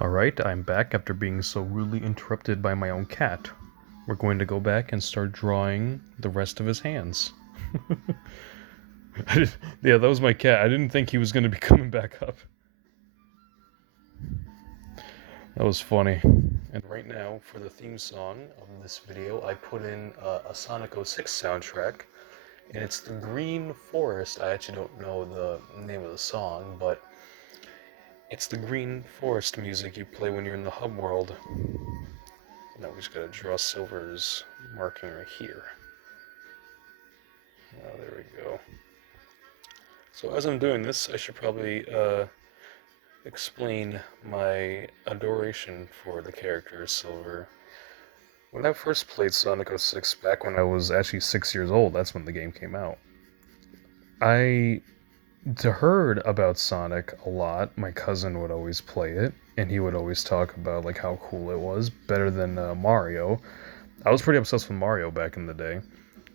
Alright, I'm back after being so rudely interrupted by my own cat. We're going to go back and start drawing the rest of his hands. Yeah, that was my cat. I didn't think he was going to be coming back up. That was funny. And right now, for the theme song of this video, I put in a Sonic 06 soundtrack, and it's the Green Forest. I actually don't know the name of the song, but it's the Green Forest music you play when you're in the hub world. Now we just gotta draw Silver's marking right here. Oh, there we go. So as I'm doing this, I should probably explain my adoration for the character Silver. When I first played Sonic 06 back when I was actually 6 years old, that's when the game came out. I heard about Sonic a lot. My cousin would always play it, and he would always talk about like how cool it was, better than Mario. I was pretty obsessed with Mario back in the day.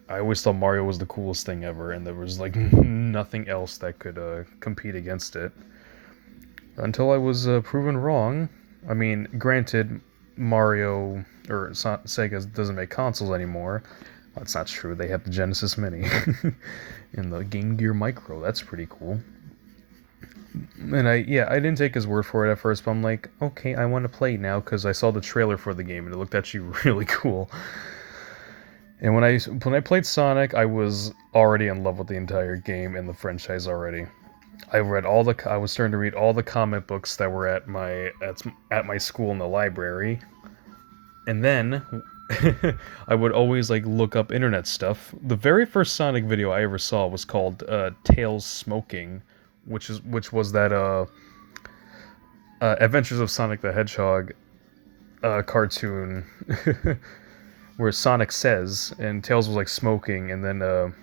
I always thought Mario was the coolest thing ever, and there was like nothing else that could compete against it. Until I was proven wrong. I mean, granted, Mario or Sega doesn't make consoles anymore. That's not true. They have the Genesis Mini and the Game Gear Micro. That's pretty cool. And I didn't take his word for it at first, but I'm like, okay, I want to play now because I saw the trailer for the game and it looked actually really cool. And when I played Sonic, I was already in love with the entire game and the franchise already. I was starting to read all the comic books that were at my school in the library, and then I would always like look up internet stuff. The very first Sonic video I ever saw was called Tails Smoking, which was that Adventures of Sonic the Hedgehog cartoon where Sonic says and Tails was like smoking, and then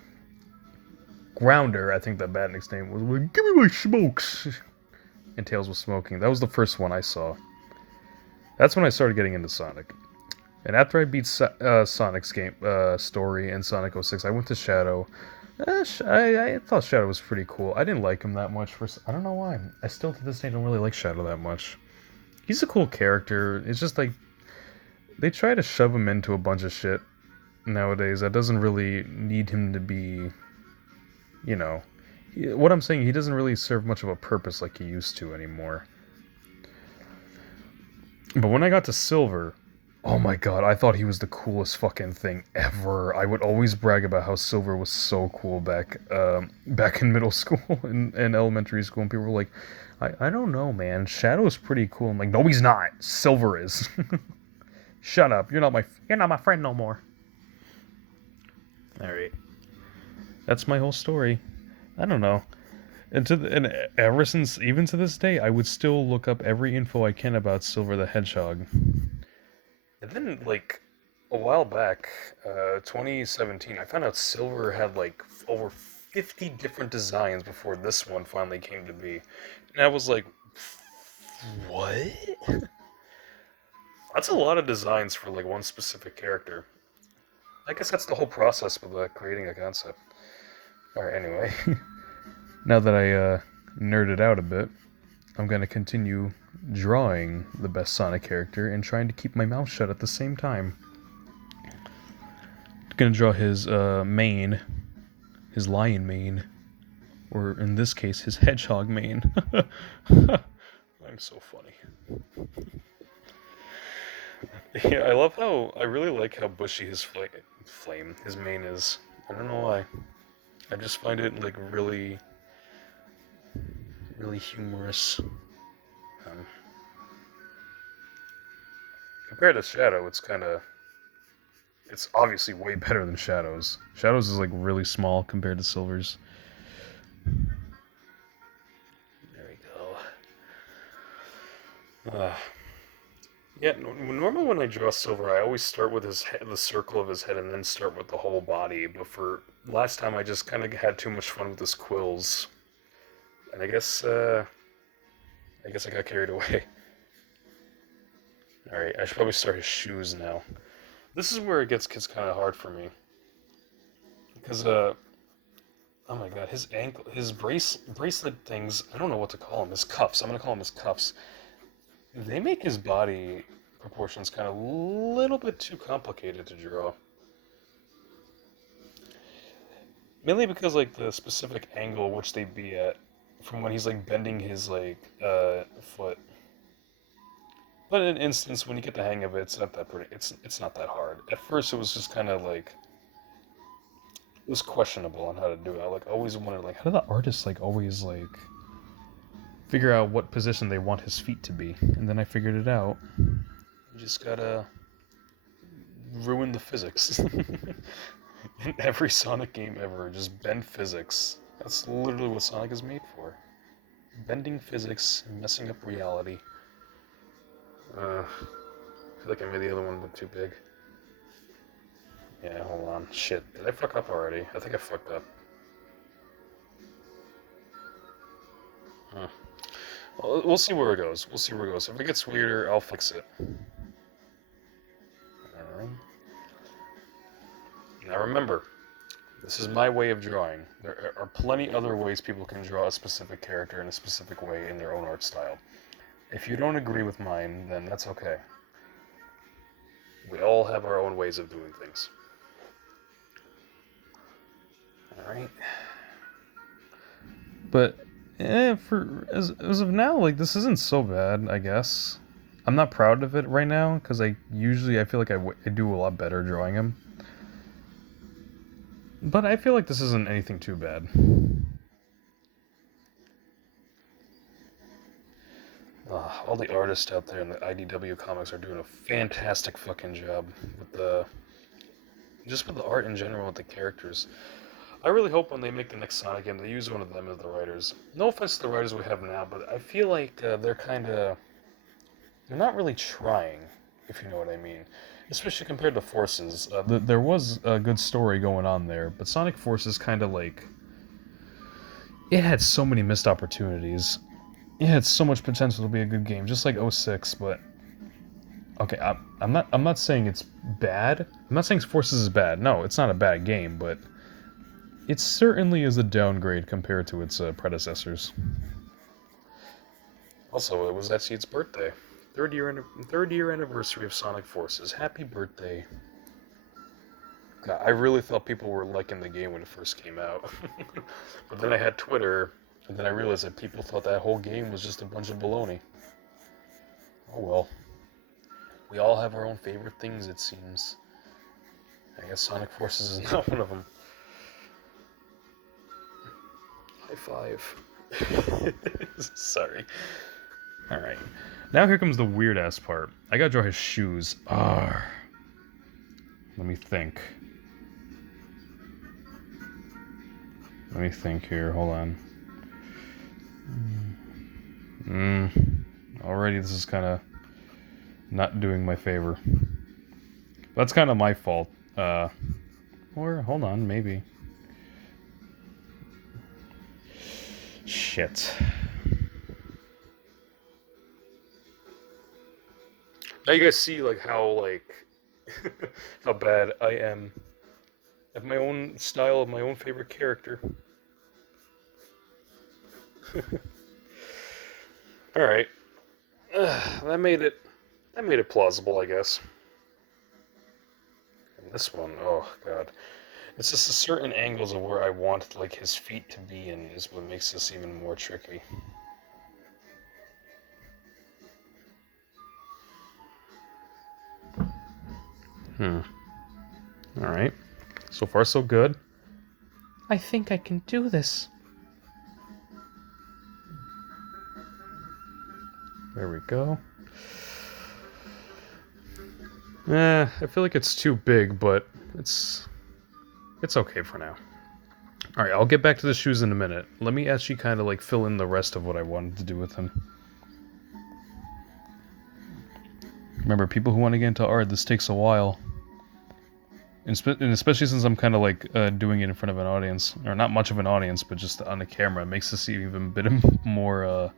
Grounder, I think the badnik's name was like, "Give me my smokes," and Tails was smoking. That was the first one I saw. That's when I started getting into Sonic. And after I beat Sonic's game story in Sonic 06, I went to Shadow. I thought Shadow was pretty cool. I didn't like him that much. I don't know why. I still to this day don't really like Shadow that much. He's a cool character. It's just like they try to shove him into a bunch of shit nowadays that doesn't really need him to be. You know, what I'm saying, he doesn't really serve much of a purpose like he used to anymore. But when I got to Silver, oh my god, I thought he was the coolest fucking thing ever. I would always brag about how Silver was so cool back in middle school and elementary school, and people were like, I don't know, man. Shadow's pretty cool. I'm like, no, he's not. Silver is. Shut up. You're not my friend no more. All right. That's my whole story. I don't know. And ever since, even to this day, I would still look up every info I can about Silver the Hedgehog. And then, like, a while back, 2017, I found out Silver had, like, over 50 different designs before this one finally came to be. And I was like, what? That's a lot of designs for, like, one specific character. I guess that's the whole process with creating a concept. Alright, anyway. Now that I nerded out a bit, I'm going to continue drawing the best Sonic character and trying to keep my mouth shut at the same time. I'm going to draw his mane, his lion mane, or in this case, his hedgehog mane. I'm so funny. Yeah, I really like how bushy his his mane is. I don't know why. I just find it like really, really humorous. Um, Compared to Shadow, it's obviously way better than Shadow's. Shadow's is like really small compared to Silver's. There we go. Yeah, normally when I draw Silver, I always start with the circle of his head, and then start with the whole body. But for last time, I just kind of had too much fun with his quills, and I guess I got carried away. All right, I should probably start his shoes now. This is where it gets kind of hard for me, because oh my god, his bracelet things. I don't know what to call them. His cuffs. I'm gonna call them his cuffs. They make his body proportions kind of a little bit too complicated to draw. Mainly because like the specific angle which they be at from when he's like bending his like foot. But in an instance, when you get the hang of it, it's not that pretty. It's not that hard. At first, it was just kind of like it was questionable on how to do it. I like always wondered like how do the artists like always like figure out what position they want his feet to be, and then I figured it out. You just gotta ruin the physics. In every Sonic game ever, just bend physics. That's literally what Sonic is made for. Bending physics and messing up reality. I feel like I made the other one look too big. Yeah, hold on. Shit, did I fuck up already? I think I fucked up. Huh. Well, we'll see where it goes. We'll see where it goes. If it gets weirder, I'll fix it. Alright. Now remember, this is my way of drawing. There are plenty other ways people can draw a specific character in a specific way in their own art style. If you don't agree with mine, then that's okay. We all have our own ways of doing things. Alright. But, for as of now, like, this isn't so bad, I guess. I'm not proud of it right now, because I feel like I do a lot better drawing him. But I feel like this isn't anything too bad. All the artists out there in the IDW comics are doing a fantastic fucking job with the art in general, with the characters. I really hope when they make the next Sonic game, they use one of them as the writers. No offense to the writers we have now, but I feel like they're not really trying, if you know what I mean. Especially compared to Forces. There was a good story going on there, but Sonic Forces kind of like it had so many missed opportunities. It had so much potential to be a good game, just like 06. But okay, I'm not saying it's bad. I'm not saying Forces is bad. No, it's not a bad game, but it certainly is a downgrade compared to its predecessors. Also, it was Seed's birthday. Third year anniversary of Sonic Forces. Happy birthday. God, I really thought people were liking the game when it first came out. But then I had Twitter, and then I realized that people thought that whole game was just a bunch of baloney. Oh well. We all have our own favorite things, it seems. I guess Sonic Forces is not one of them. High five. Sorry. Alright. Now here comes the weird ass part. I gotta draw his shoes. Let me think. Let me think here. Hold on. Already this is kind of not doing my favor. That's kind of my fault. Or hold on, maybe. Shit. Now you guys see like how how bad I am at my own style of my own favorite character. All right, that made it plausible, I guess. And this one, oh god, it's just the certain angles of where I want like his feet to be in is what makes this even more tricky. Alright. So far, so good. I think I can do this. There we go. I feel like it's too big, but it's okay for now. Alright, I'll get back to the shoes in a minute. Let me actually kind of like fill in the rest of what I wanted to do with him. Remember, people who want to get into art, this takes a while. And especially since I'm kind of like doing it in front of an audience, or not much of an audience, but just on the camera, it makes this even a bit more.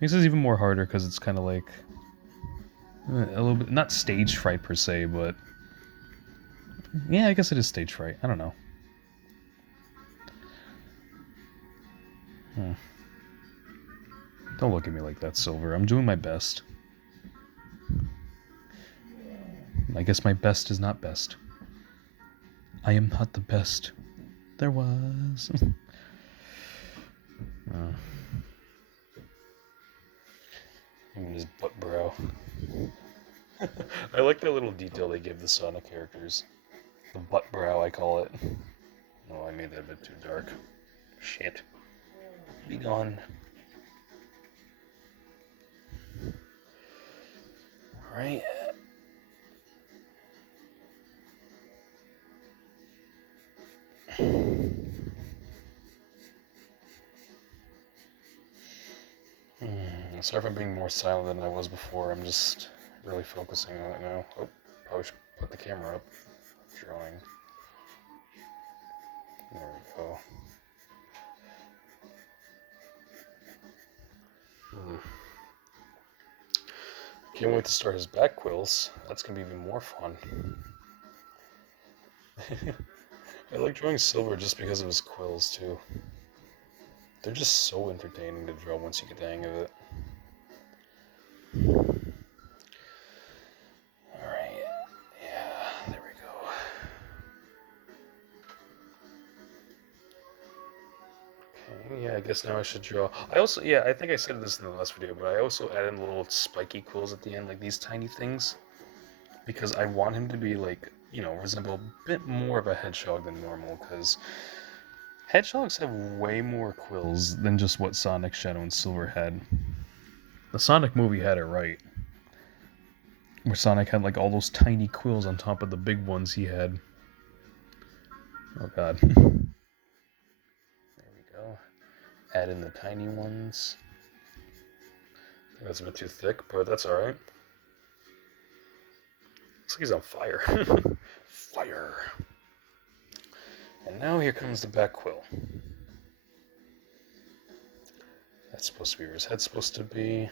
Makes this even more harder because it's kind of like a little bit not stage fright per se, but yeah, I guess it is stage fright. I don't know. Don't look at me like that, Silver. I'm doing my best. I guess my best is not best. I am not the best there was. His butt brow. I like that little detail they give the Sonic characters. The butt brow, I call it. Oh, I made that a bit too dark. Shit. Be gone. Alright. Sorry if I'm being more silent than I was before. I'm just really focusing on it now. Oh, probably should put the camera up. Drawing. There we go. Can't wait to start his back quills. That's gonna be even more fun. I like drawing Silver just because of his quills too. They're just so entertaining to draw once you get the hang of it. Alright. Yeah, there we go. Okay, yeah, I guess now I should draw. I think I said this in the last video, but I also added little spiky quills at the end, like these tiny things. Because I want him to be like, resemble a bit more of a hedgehog than normal, because hedgehogs have way more quills than just what Sonic, Shadow, and Silver had. The Sonic movie had it right. Where Sonic had like all those tiny quills on top of the big ones he had. Oh god. There we go. Add in the tiny ones. I think that's a bit too thick, but that's alright. Looks like he's on fire. Fire. And now here comes the back quill. That's supposed to be where his head's supposed to be.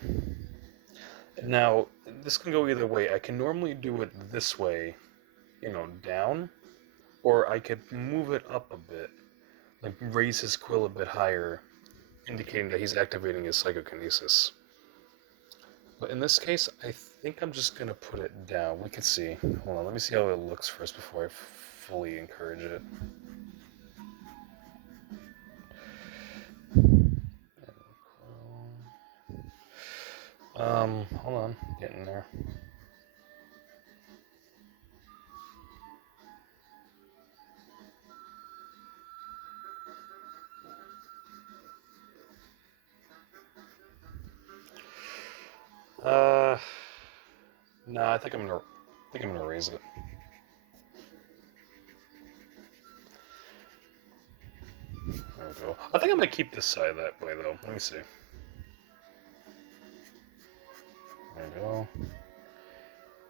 Now, this can go either way. I can normally do it this way, down, or I could move it up a bit, like raise his quill a bit higher, indicating that he's activating his psychokinesis. But in this case, I think I'm just going to put it down. We can see. Hold on, let me see how it looks first before I fully encourage it. Hold on, getting there. No, I think I'm gonna raise it. There we go. I think I'm gonna keep this side that way though. Let me see. There we go.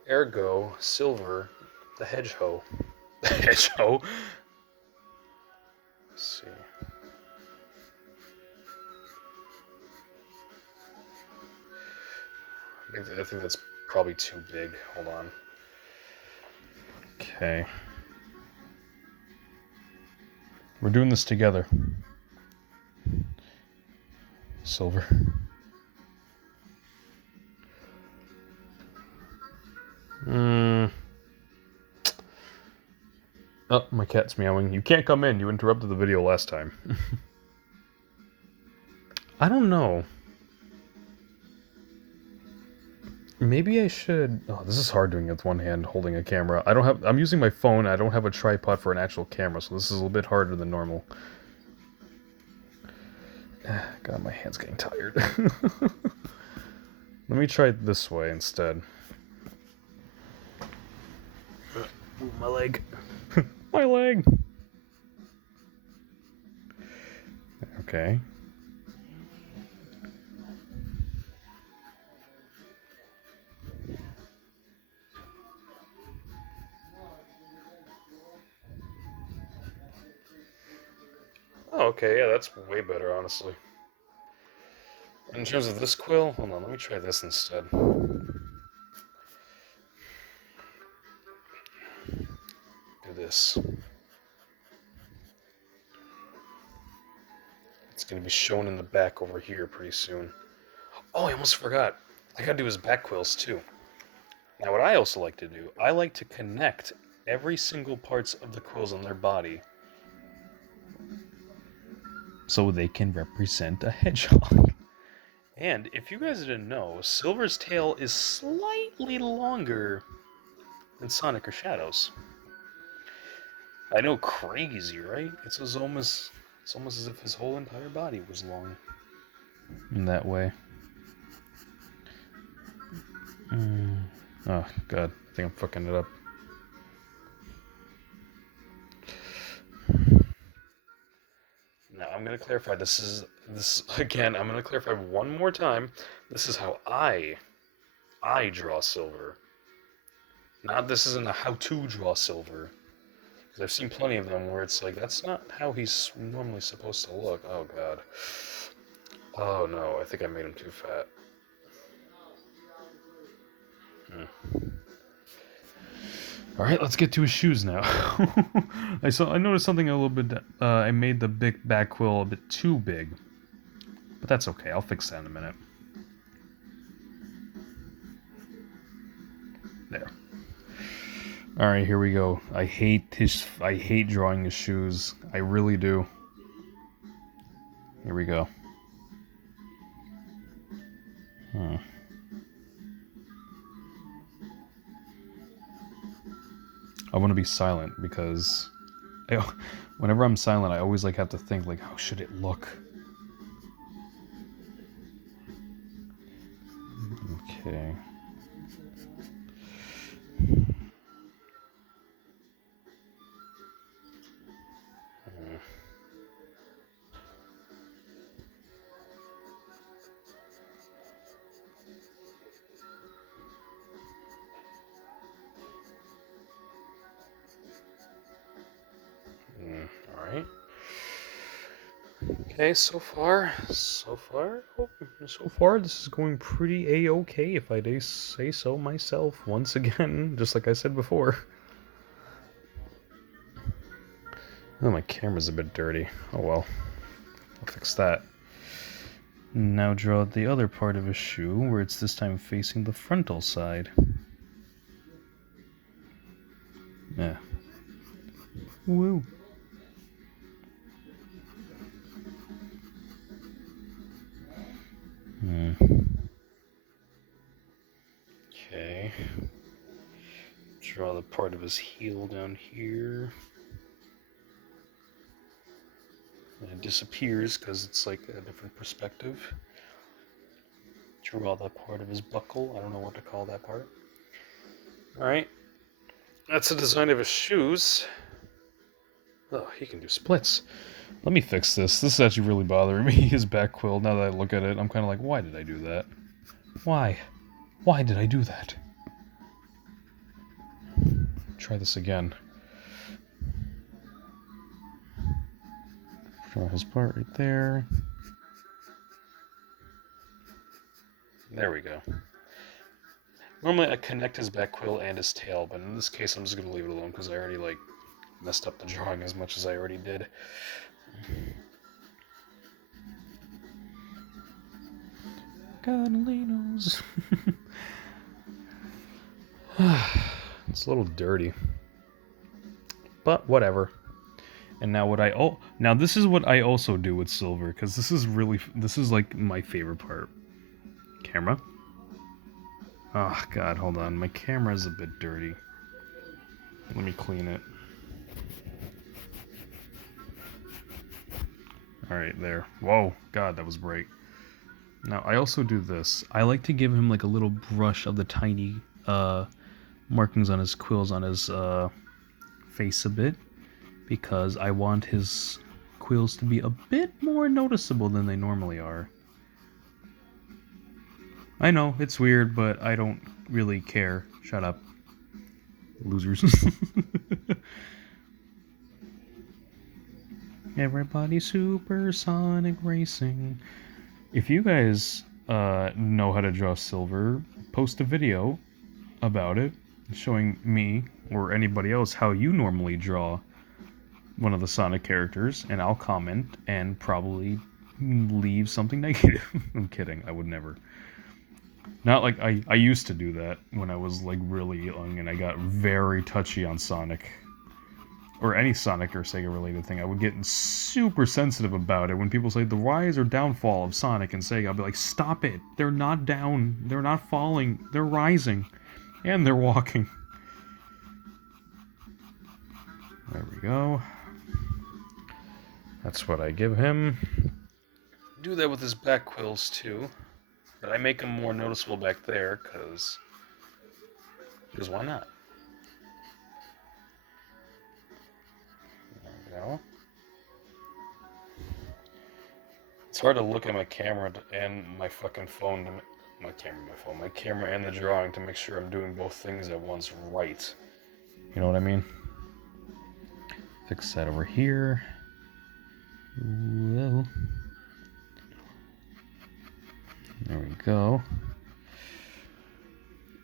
Ergo, Silver, the Hedgehog. The Hedgehog? Let's see. I think that's probably too big. Hold on. Okay. We're doing this together. Silver. Oh, my cat's meowing. You can't come in. You interrupted the video last time. I don't know. Maybe I should... Oh, this is hard doing it with one hand, holding a camera. I'm using my phone. I don't have a tripod for an actual camera, so this is a little bit harder than normal. God, my hand's getting tired. Let me try it this way instead. Ooh, my leg. My leg! Okay. Oh, okay, yeah, that's way better, honestly. In terms of this quill, hold on, let me try this instead. Do this. It's going to be shown in the back over here pretty soon. Oh, I almost forgot. I gotta do his back quills too. Now, what I also like to do, I like to connect every single parts of the quills on their body so they can represent a hedgehog. And if you guys didn't know, Silver's tail is slightly longer than Sonic or Shadow's. I know, crazy, right? It's almost as if his whole entire body was long in that way. Oh god, I think I'm fucking it up. Now I'm gonna clarify. This again. I'm gonna clarify one more time. This is how I draw Silver. Not this isn't a how to draw Silver. Because I've seen plenty of them where it's like that's not how he's normally supposed to look. Oh god. Oh no, I think I made him too fat. All right, let's get to his shoes now. I noticed something a little bit. I made the big back quill a bit too big, but that's okay. I'll fix that in a minute. There. All right, here we go. I hate drawing his shoes. I really do. Here we go. I want to be silent because whenever I'm silent, I always have to think how should it look? Okay. All right. Okay, so far, this is going pretty a-okay if I do say so myself. Once again, just like I said before. Oh, my camera's a bit dirty. Oh well, I'll fix that. Now draw the other part of a shoe, where it's this time facing the frontal side. Yeah. Woo. Okay. Draw the part of his heel down here. And it disappears because it's like a different perspective. Draw that part of his buckle. I don't know what to call that part. Alright. That's the design of his shoes. Oh, he can do splits. Let me fix this. This is actually really bothering me. His back quill, now that I look at it, I'm kind of like, why did I do that? Why? Why did I do that? Try this again. Draw his part right there. There we go. Normally I connect his back quill and his tail, but in this case I'm just going to leave it alone because I already messed up the drawing as much as I already did. Godalinos. It's a little dirty, but whatever. And now now this is what I also do with Silver, because this is like my favorite part. Camera. Oh god, hold on. My camera's a bit dirty. Let me clean it. Alright, there. Whoa, god, that was bright. Now, I also do this. I like to give him a little brush of the tiny markings on his quills on his face a bit, because I want his quills to be a bit more noticeable than they normally are. I know, it's weird, but I don't really care. Shut up. Losers. Everybody supersonic racing. If you guys know how to draw Silver, post a video about it, showing me or anybody else how you normally draw one of the Sonic characters, and I'll comment and probably leave something negative. I'm kidding, I would never. Not like I used to do that when I was like really young and I got very touchy on Sonic. Or any Sonic or Sega related thing. I would get super sensitive about it when people say the rise or downfall of Sonic and Sega. I'll be like, stop it. They're not down. They're not falling. They're rising. And they're walking. There we go. That's what I give him. Do that with his back quills too. But I make them more noticeable back there because why not? There we go. It's hard to look at my camera and my fucking phone, my camera and the drawing to make sure I'm doing both things at once right. You know what I mean? Fix that over here. Whoa. There we go.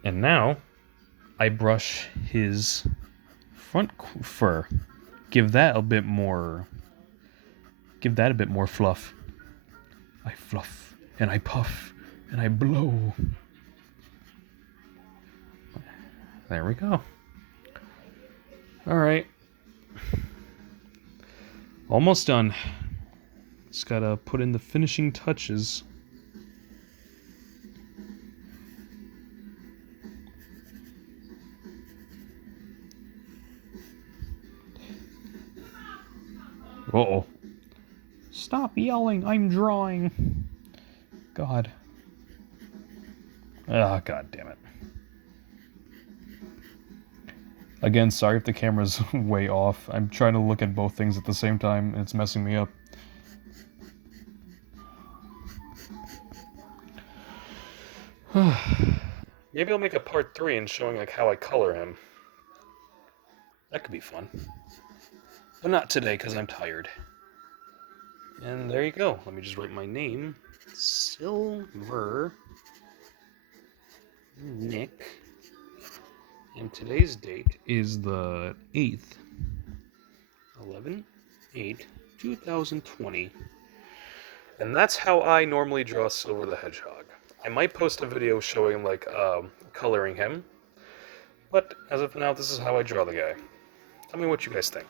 And now, I brush his front fur. Give that a bit more fluff. I fluff, and I puff, and I blow. There we go. Alright. Almost done. Just gotta put in the finishing touches. Uh-oh. Stop yelling, I'm drawing. God. Ah, God damn it. Again, sorry if the camera's way off. I'm trying to look at both things at the same time, and it's messing me up. Maybe I'll make a part 3 and showing like how I color him. That could be fun. But not today, because I'm tired. And there you go. Let me just write my name. Silver Nick. And today's date is the 8th. 11/8/2020. And that's how I normally draw Silver the Hedgehog. I might post a video showing, like, coloring him. But as of now, this is how I draw the guy. Tell me what you guys think.